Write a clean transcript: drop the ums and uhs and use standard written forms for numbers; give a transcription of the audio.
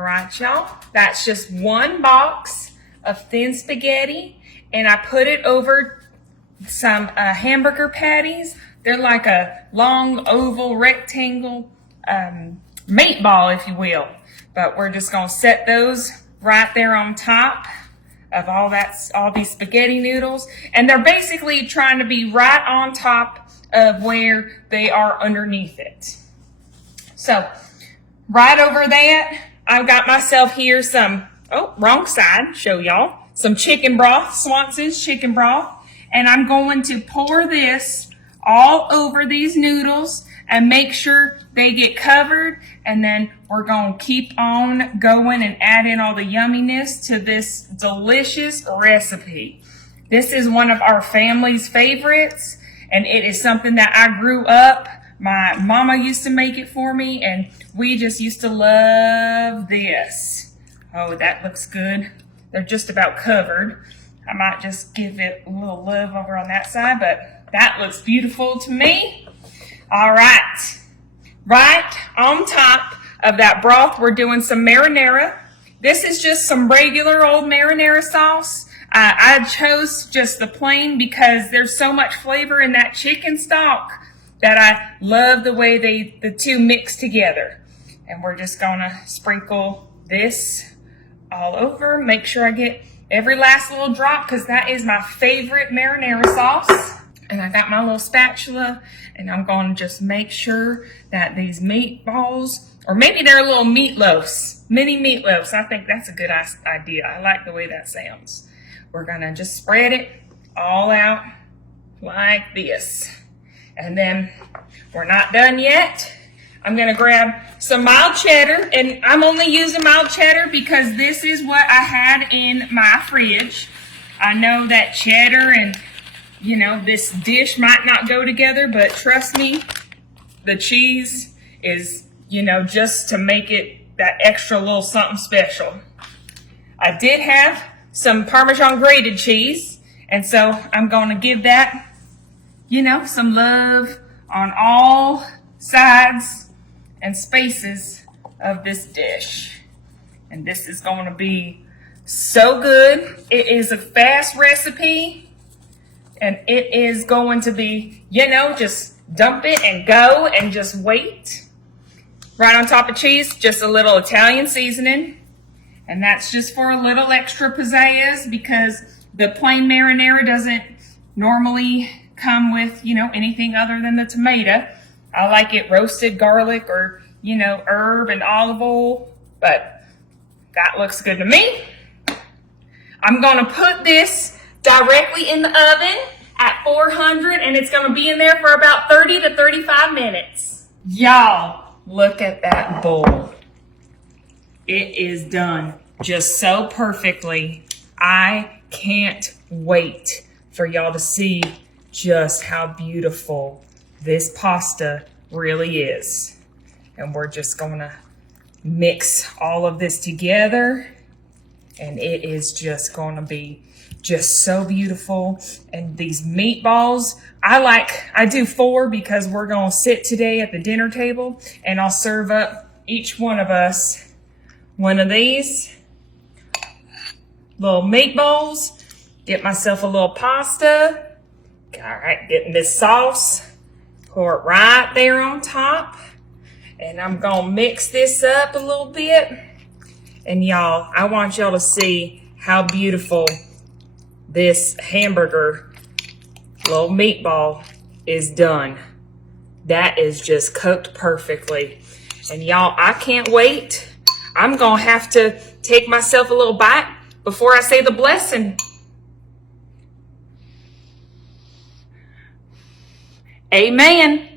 All right, y'all. That's just one box of thin spaghetti, and I put it over some hamburger patties. They're like a long oval rectangle meatball, if you will. But we're just gonna set those right there on top of all these spaghetti noodles. And they're basically trying to be right on top of where they are underneath it. So right over that, I've got myself here some, wrong side, show y'all, some chicken broth, Swanson's chicken broth. And I'm going to pour this all over these noodles and make sure they get covered. And then we're going to keep on going and add in all the yumminess to this delicious recipe. This is one of our family's favorites, and it is something that I grew up. My mama used to make it for me, and we just used to love this. Oh, that looks good. They're just about covered. I might just give it a little love over on that side, but that looks beautiful to me. All right. Right on top of that broth, we're doing some marinara. This is just some regular old marinara sauce. I chose just the plain because there's so much flavor in that chicken stock that I love the way the two mix together. And we're just gonna sprinkle this all over. Make sure I get every last little drop because that is my favorite marinara sauce. And I got my little spatula, and I'm going to just make sure that these meatballs, or maybe they're little meatloafs, mini meatloafs. I think that's a good idea. I like the way that sounds. We're going to just spread it all out like this. And then we're not done yet. I'm going to grab some mild cheddar, and I'm only using mild cheddar because this is what I had in my fridge. I know that cheddar and this dish might not go together, but trust me, the cheese is, just to make it that extra little something special. I did have some Parmesan grated cheese, and so I'm going to give that, some love on all sides and spaces of this dish. And this is going to be so good. It is a fast recipe. And it is going to be, just dump it and go and just wait. Right on top of cheese, just a little Italian seasoning. And that's just for a little extra pizzazz because the plain marinara doesn't normally come with, anything other than the tomato. I like it roasted garlic or, herb and olive oil. But that looks good to me. I'm going to put this directly in the oven at 400, and it's going to be in there for about 30 to 35 minutes. Y'all, look at that bowl. It is done just so perfectly. I can't wait for y'all to see just how beautiful this pasta really is. And we're just going to mix all of this together, and it is just going to be just so beautiful. And these meatballs, I do 4 because we're going to sit today at the dinner table, and I'll serve up each one of us one of these little meatballs. Get myself a little pasta. All right, getting this sauce, pour it right there on top. And I'm going to mix this up a little bit. And y'all, I want y'all to see how beautiful this hamburger little meatball is done. That is just cooked perfectly. And y'all, I can't wait. I'm going to have to take myself a little bite before I say the blessing. Amen.